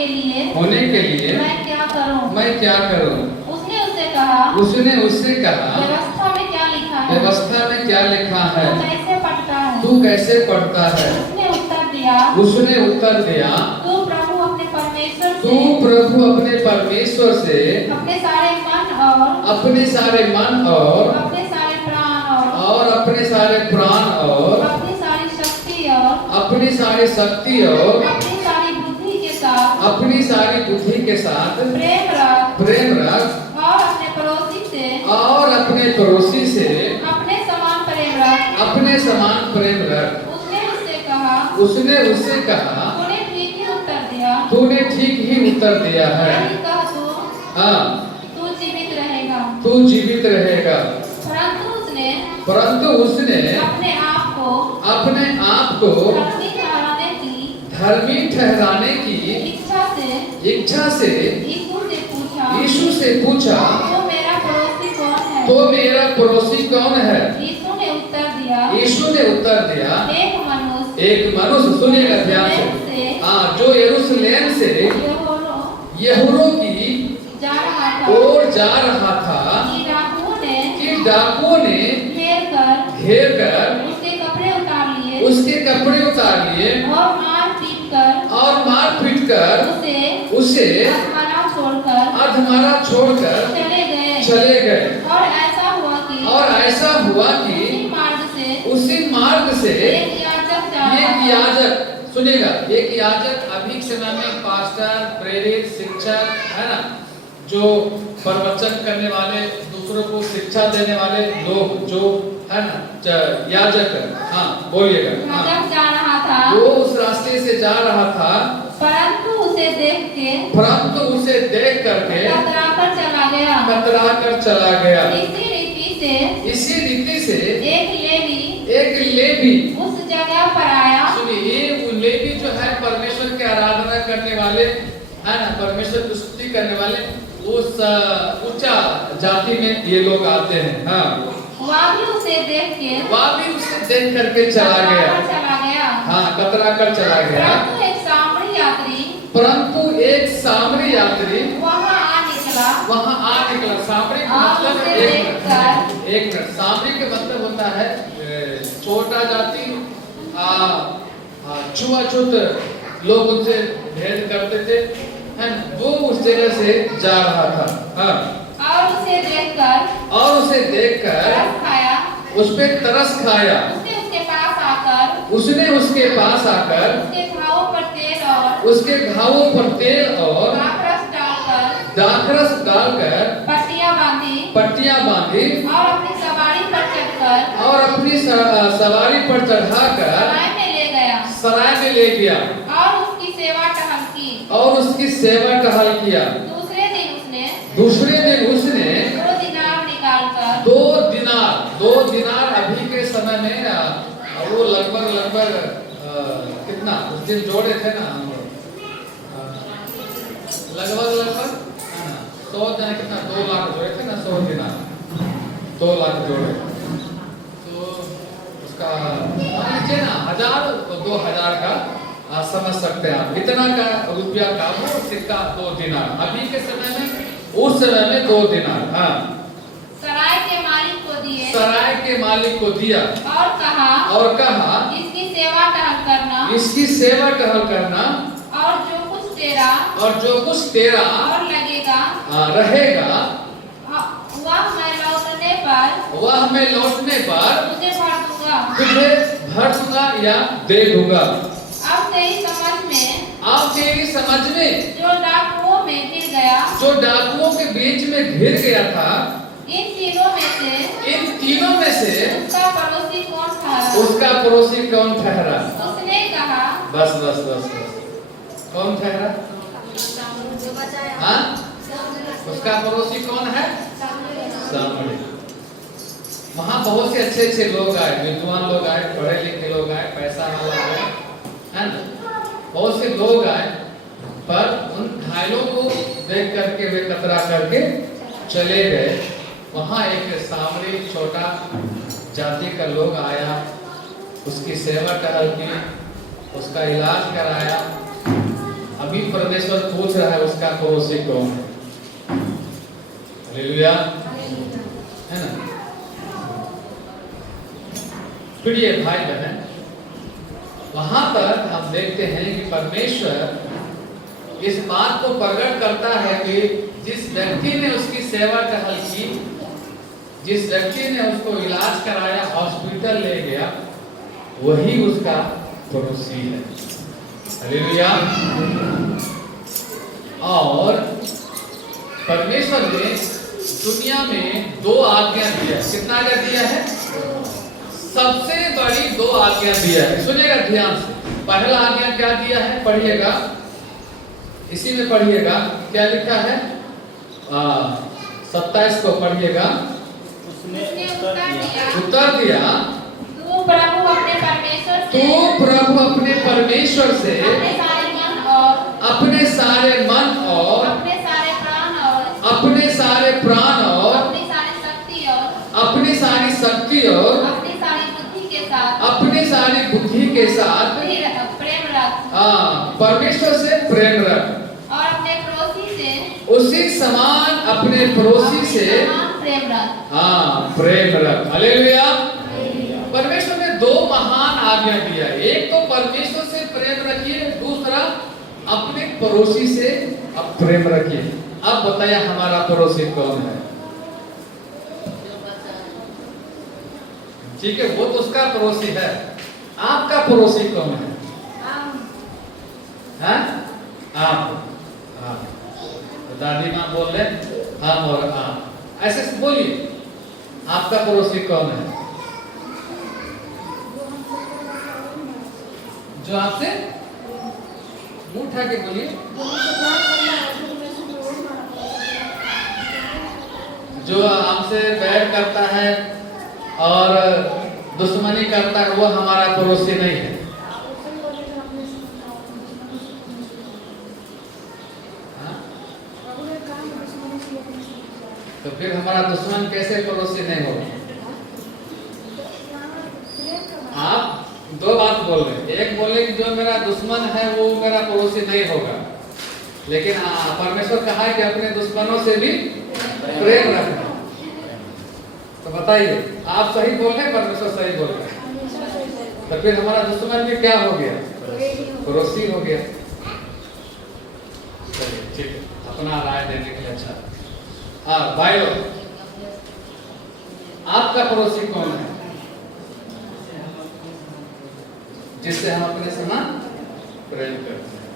के लिए मैं क्या करूं? उसने उससे कहा व्यवस्था में क्या लिखा है तू कैसे पढ़ता है? उसने उत्तर दिया तू प्रभु अपने परमेश्वर से अपने सारे मन और अपने सारे प्राण और अपनी सारी शक्ति और अपनी सारी बुद्धि के साथ प्रेम रख और अपने पड़ोसी से अपने समान प्रेम रख। उसने उससे कहा तूने ठीक ही उत्तर दिया है। हाँ, तू जीवित रहेगा। परंतु उसने अपने आप को धर्मी ठहराने की इच्छा से यीशु से पूछा तो मेरा पड़ोसी कौन है? यीशु ने उत्तर दिया एक मनुष्य, सुनिएगा ध्यान से, हाँ, जो यरूशलेम से यहूदा की ओर जा रहा था कि डाकुओं ने घेर कर उसके कपड़े उतार लिए और मार पीट कर उसे अधमरा छोड़कर चले गए। और ऐसा हुआ कि उसी मार्ग से एक याजक, सुनिएगा, एक याजक अभी के समय में पास्टर, प्रेरित, शिक्षक है ना, जो प्रवचन करने वाले, दूसरों को शिक्षा देने वाले लोग जो है ना, याजक, हाँ बोलिएगा, हाँ, वो उस रास्ते से जा रहा था, परंतु उसे देख करके कतरा कर चला गया। इसी रीति से एक लेवी उस जगह पर आया। सुनिए, वो लेवी जो है परमेश्वर की आराधना करने वाले है ना, परमेश्वर की स्तुति करने वाले, उस ऊंचा जाति में ये लोग आते हैं। हाँ, वह भी उसे देख करके चला गया। हाँ, कतरा कर चला गया। परंतु एक सामरी यात्री वहाँ आ निकला। सामरी का मतलब एक मिनट, सामरी का मतलब होता है छोटा जाति, छुआछूत लोग उनसे भेद करते थे, है ना, वो उस जगह से जा रहा था। हाँ, और उसे देखकर उस पे तरस खाया। उसने उसके पास आकर उसके घावों पर तेल और दाखरस डालकर पट्टियां बांधी और अपनी सवारी पर चढ़ाकर सराय में ले गया और उसकी सेवा टहल किया। दूसरे दिन उसने 2 दिनार अभी के समय में वो लगभग कितना उस दिन जोड़े थे ना, लगभग 100 दिन, कितना 2 लाख जोड़े थे ना, 100 दिनार 2 लाख जोड़े, तो उसका मान लीजिए ना 1000 तो 2000 का समझ सकते हैं आप, इतना का रुपया का वो सिक्का 2 दिनार। अभी के समय में, उस समय में 2 दिनार। हाँ, सराय के मालिक को दिया और कहा इसकी सेवा टहल करना और जो कुछ तेरा रहेगा वह मैं लौटने पर तुझे भर दूंगा या दे दूंगा। अब तेरी समझ में जो डाकुओं के बीच में घिर गया था, इन तीनों में से उसका पड़ोसी कौन ठहरा? उसने कहा बस कौन ठहरा? हाँ, उसका पड़ोसी कौन है? सामरी। वहाँ बहुत से अच्छे लोग आए, विद्वान लोग आए, पढ़े लिखे लोग आए, पैसा वाला आए, है ना, बहुत से लोग आए, पर उन घायलों को देख करके वे कतरा करके चले गए। वहाँ एक सामरी छोटा जाति का लोग आया, उसकी सेवा टहल की, उसका इलाज कराया, अभी परमेश्वर पूछ रहा है उसका पड़ोसी कौन है। हालेलुया, है ना। प्रिय भाई बहन, वहां पर हम देखते हैं कि परमेश्वर इस बात को प्रकट करता है कि जिस व्यक्ति ने उसकी सेवा टहल की, जिस व्यक्ति ने उसको इलाज कराया, हॉस्पिटल ले गया, वही उसका पड़ोसी है। हालेलुया। और परमेश्वर ने दुनिया में 2 आज्ञा दिया। कितना आज्ञा दिया है? सबसे बड़ी 2 आज्ञा दिया है। सुनिएगा ध्यान से। पहला आज्ञा क्या दिया है? पढ़िएगा, इसी में पढ़िएगा, क्या लिखा है? 27 को पढ़िएगा। उसने उत्तर दिया, तू प्रभु अपने परमेश्वर से, तू प्रभु अपने परमेश्वर से अपने सारे मन और अपने सारे मन और अपने सारे प्राण और अपने सारे प्राण और अपनी सारी शक्ति और अपनी सारी शक्ति और अपनी सारी बुद्धि के साथ अपनी सारी बुद्धि के साथ प्रेम रख। परमेश्वर से प्रेम रख और अपने पड़ोसी से उसी समान अपने पड़ोसी से प्रेम रख। प्रेम रख। हालेलुया। परमेश्वर ने 2 महान आज्ञा दिया। एक तो परमेश्वर से प्रेम रखिए, दूसरा अपने पड़ोसी से अब प्रेम रखिए। अब बताइए हमारा पड़ोसी कौन है? ठीक है, वो तो उसका पड़ोसी है। आपका पड़ोसी कौन है? आप। तो दादी माँ बोल रहे हम और आप, ऐसे बोलिए। आपका पड़ोसी कौन है? जो आपसे मुंह उठा के बोलिए। जो हमसे बैर करता है और दुश्मनी करता है, वो हमारा पड़ोसी नहीं है। तो फिर हमारा दुश्मन कैसे पड़ोसी नहीं होगा? आप 2 बात बोल रहे हैं। एक बोले कि जो मेरा दुश्मन है वो मेरा पड़ोसी नहीं होगा, लेकिन परमेश्वर कहा है कि अपने दुश्मनों से भी प्रेम रखना। तो बताइए, आप सही बोल रहे हैं, परमेश्वर सही बोल रहे हैं? तो फिर हमारा दुश्मन भी क्या हो गया? पड़ोसी हो गया। चलिए ठीक है, अपना राय देने के लिए अच्छा। भाई लोग, आपका पड़ोसी कौन है जिससे हम अपने समान प्रेम करते हैं?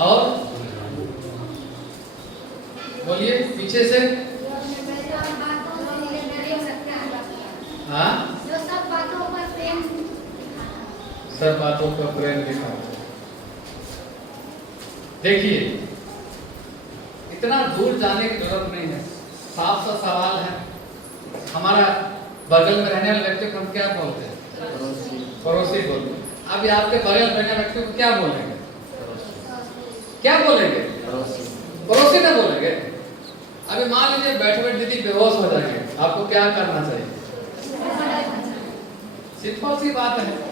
और बोलिए पीछे से। हाँ, सब बातों पर प्रेम, सब बातों पर प्रेम दिखाओ। देखिए, इतना दूर जाने की जरूरत नहीं है। साफ सा सवाल है। हमारा बगल में रहने वाले व्यक्ति को हम क्या बोलते हैं? पड़ोसी बोलते हैं। अभी आपके बगल में रहने व्यक्ति को क्या बोलेंगे? क्या बोलेंगे? पड़ोसी ना बोलेंगे। अभी मान लीजिए बैठे बैठे दीदी बेहोश हो जाएंगे, आपको क्या करना चाहिए? सिंपल सी बात है।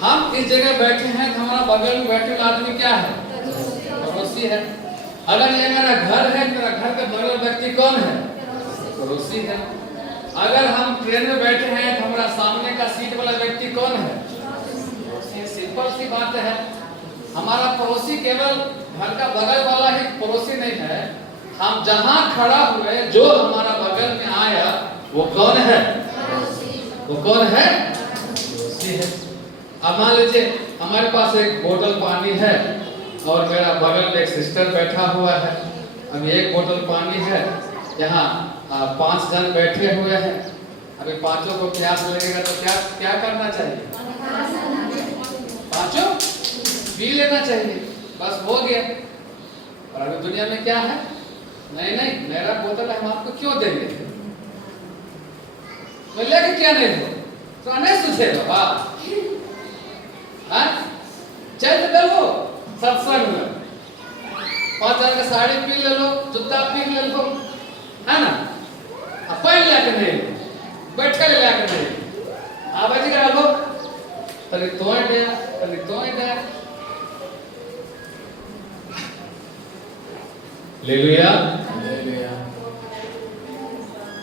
हम इस जगह बैठे हैं तो हमारा बगल में बैठे हुए आदमी क्या है? पड़ोसी है। अगर ये मेरा घर है, मेरा घर के बगल व्यक्ति कौन है? पड़ोसी है। अगर हम ट्रेन में बैठे हैं तो हमारा सामने का सीट वाला व्यक्ति कौन है? सिंपल सी बात है। हमारा पड़ोसी केवल घर का बगल वाला ही पड़ोसी नहीं है। हम जहां खड़ा हुए, जो हमारा बगल में आया, वो कौन है? वो कौन है? पड़ोसी है। अब मान लीजिए हमारे पास एक बोतल पानी है और मेरा बगल में एक सिस्टर बैठा हुआ है। अब एक बोतल पानी है, यहाँ 5 जन बैठे हुए हैं। अभी पांचों को प्यास लगेगा तो क्या क्या करना चाहिए? पांचों पी लेना चाहिए, बस हो गया। और अभी दुनिया में क्या है? नहीं नहीं, मेरा बोतल है, हम आपको क्यों देंगे? तो लेके क्या नहीं हो तो नहीं सुझे बाबा। चल लो सत्संग में 5,000 का साड़ी पी ले लो, जूता पी ले लो, है ना? पैन लेके नहीं, बैठे लेके नहीं, आवाज का आलो तरी तोय दे हालेलुया।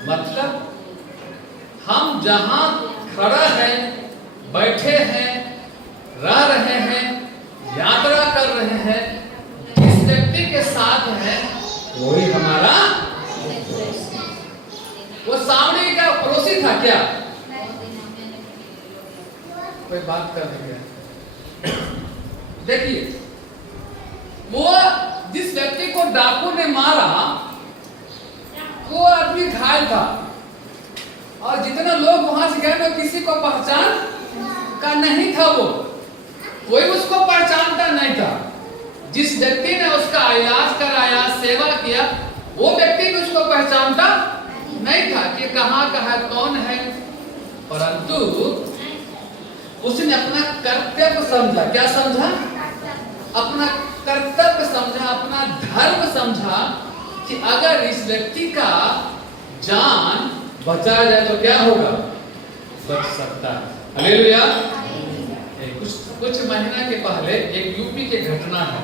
मतलब हम जहां खड़ा हैं, बैठे हैं, रह रहे हैं, यात्रा कर रहे हैं, जिस व्यक्ति के साथ है वही हमारा, वो सामने का पड़ोसी था क्या? कोई बात कर रही है? देखिए, वो जिस व्यक्ति को डाकू ने मारा वो आदमी घायल था, और जितना लोग वहां से गए वो किसी को पहचान का नहीं था, वो कोई उसको पहचानता नहीं था। जिस व्यक्ति ने उसका इलाज कराया, सेवा किया, वो व्यक्ति भी उसको पहचानता नहीं था कि कहाँ का है, कौन है। परंतु उसने अपना कर्तव्य समझा। क्या समझा? अपना कर्तव्य समझा, अपना धर्म समझा कि अगर इस व्यक्ति का जान बचाया जाए तो क्या होगा? बच सकता है। हालेलुया। कुछ महीना के पहले एक यूपी की घटना है।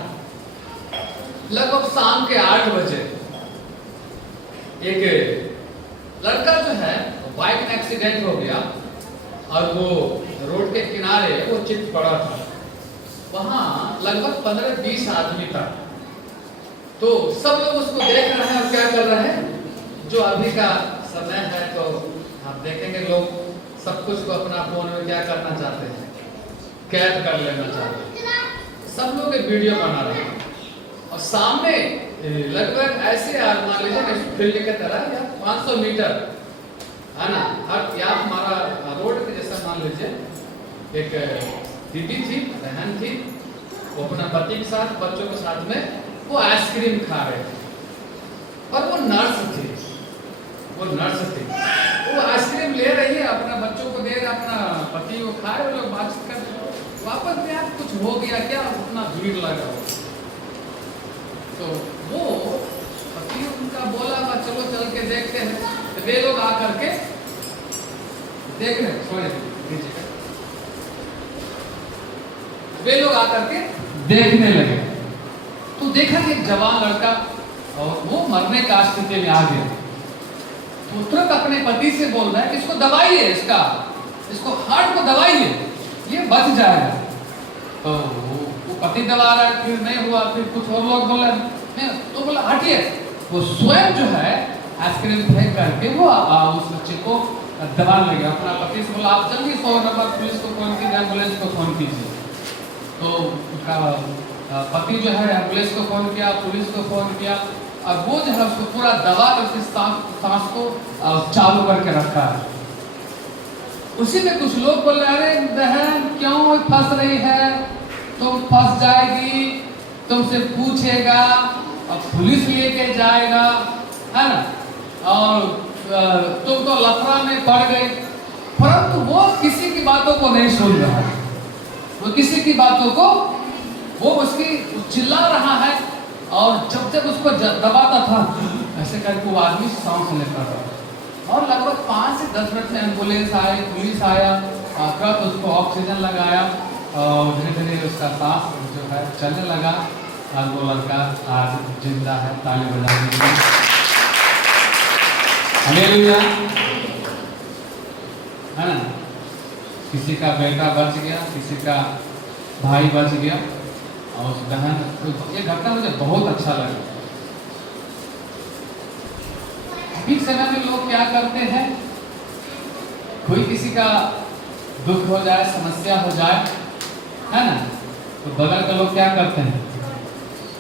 लगभग शाम के 8 बजे एक लड़का जो है बाइक में एक्सीडेंट हो गया और वो रोड के किनारे वो चित पड़ा था। वहां लगभग 15-20 आदमी था। तो सब लोग उसको देख रहे हैं और क्या कर रहे हैं, जो अभी का समय है तो आप देखेंगे लोग सब कुछ को अपना फोन में क्या करना चाहते हैं, कैद कर लेना चाहते हैं। सब लोग एक वीडियो बना रहे हैं और सामने लगभग ऐसे मान लीजिए फील्ड के तरह या 500 मीटर है ना, हर या हमारा रोड के जैसा मान लीजिए एक दीदी थी, बहन थी, वो अपना पति के साथ, बच्चों के साथ में वो आइसक्रीम खा रहे थे और वो नर्स थी। वो आइसक्रीम ले रही है, अपना बच्चों को दे रहे, अपना पति वो खाए, वो लोग बातचीत कर रहे। वापस में आप कुछ हो गया क्या, उतना भीड़ लगा हो, तो वो पति उनका बोला चलो चल के देखते हैं। तो वे लोग आकर के देख रहे, वे लोग आकर के देखने लगे। तो देखा कि एक जवान लड़का और वो मरने का स्थिति में आ गया। तो तुरंत अपने पति से बोल रहा है कि इसको दबाइए, इसको हार्ट को दबाइए, ये बच जाएगा। तो वो पति दबा रहा है, फिर नहीं हुआ, फिर कुछ और लोग बोल रहे हैं, तो बोला हटिए। वो स्वयं जो है आइसक्रीम फेंक करके वो उस बच्चे को दबाने लगे। अपना पति से बोला आप जल्दी 100 नंबर पुलिस को फोन कीजिए, एम्बुलेंस को फोन कीजिए। तो उनका पति जो है एम्बुलेंस को फोन किया, पुलिस को फोन किया, और वो जो है उसको पूरा दबा कर उसकी सांस को चालू करके रखा है। उसी में कुछ लोग बोल रहे अरे बहन क्यों फंस रही है, तुम फंस जाएगी, तुमसे पूछेगा और पुलिस लेके जाएगा, है ना, और तुम तो लफड़ा में पड़ गए। परंतु वो किसी की बातों को नहीं सुन रहा है, वो किसी की बातों को, वो उसकी चिल्ला रहा है। और जब उसको दबाता था ऐसे करके वो आदमी सांस लेता था। और लगभग 5 से 10 मिनट में एम्बुलेंस आई, पुलिस आया, आकर उसको ऑक्सीजन लगाया और धीरे धीरे उसका सांस जो है चलने लगा। और वो लड़का आज जिंदा है। ताली बजा दीजिए। हालेलुया, है ना। किसी का बेटा बच गया, किसी का भाई बच गया, और उस बहन, ये घटना मुझे बहुत अच्छा लगा। अभी समय में लोग क्या करते हैं, कोई किसी का दुख हो जाए, समस्या हो जाए, है ना, तो बगल के लोग क्या करते हैं,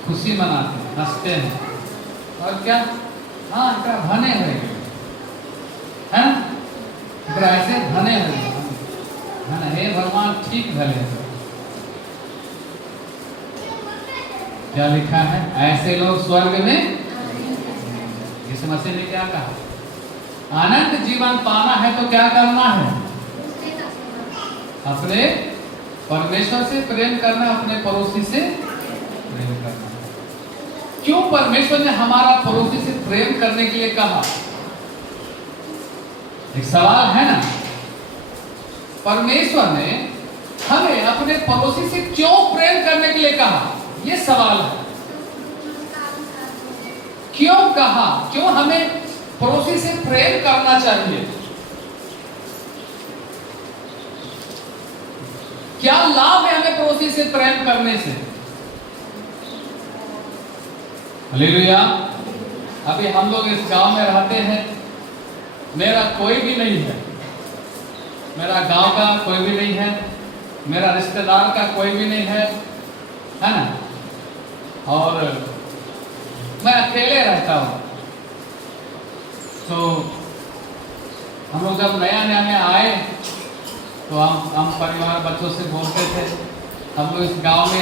खुशी मनाते हैं, हंसते हैं, और क्या, हाँ क्या धने हुए है ना, ऐसे धने हुए है ना, हे भगवान ठीक भले। क्या लिखा है, ऐसे लोग स्वर्ग में, यीशु मसीह ने क्या कहा, आनंद जीवन पाना है तो क्या करना है, अपने परमेश्वर से प्रेम करना, अपने पड़ोसी से प्रेम करना। क्यों परमेश्वर ने हमारा पड़ोसी से प्रेम करने के लिए कहा? एक सवाल है ना, परमेश्वर ने हमें अपने पड़ोसी से क्यों प्रेम करने के लिए कहा? ये सवाल है। क्यों कहा? क्यों हमें पड़ोसी से प्रेम करना चाहिए? क्या लाभ है हमें पड़ोसी से प्रेम करने से? हालेलुया। अभी हम लोग इस गांव में रहते हैं, मेरा कोई भी नहीं है, मेरा गांव का कोई भी नहीं है, मेरा रिश्तेदार का कोई भी नहीं है ना, और मैं अकेले रहता हूँ। तो हम लोग जब नया नया में आए तो हम परिवार बच्चों से बोलते थे, हम लोग इस गांव में